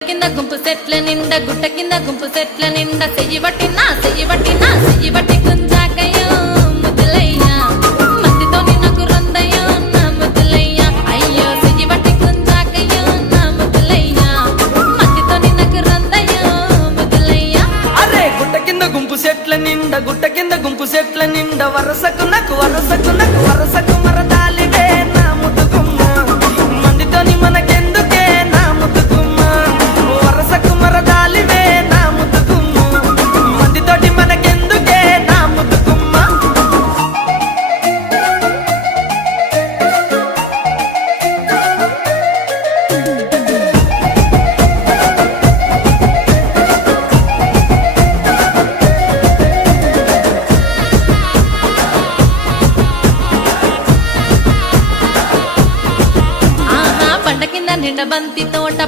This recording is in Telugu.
కింద గుంపు సెట్ల నిండా గుట్ట కింద గుంపు సెట్ల నిండా చెయ్యి బట్టి గుంజాకయ్యో ముద్దులయ్యా మందితో నాకు రందయ్యో నా ముద్దులయ్యా అయ్యో చెయ్యి బట్టి గుంజాకయ్యో నా ముద్దులయ్యా మందితో నాకు రందయ్యో ముద్దులయ్యా. అరే గుట్ట కింద గుంపు సెట్ల నిండా వరసకు మరదాలివే నా ముద్దుగుమ్మ మందితోని మనకెందుకే నా ముద్దుగుమ్మ వరసకు మరదాలివే నా ముద్దుగుమ్మ మందితోటి మనకెందుకే నా ముద్దుగుమ్మ. బండ కింద నిండ బంతి తోట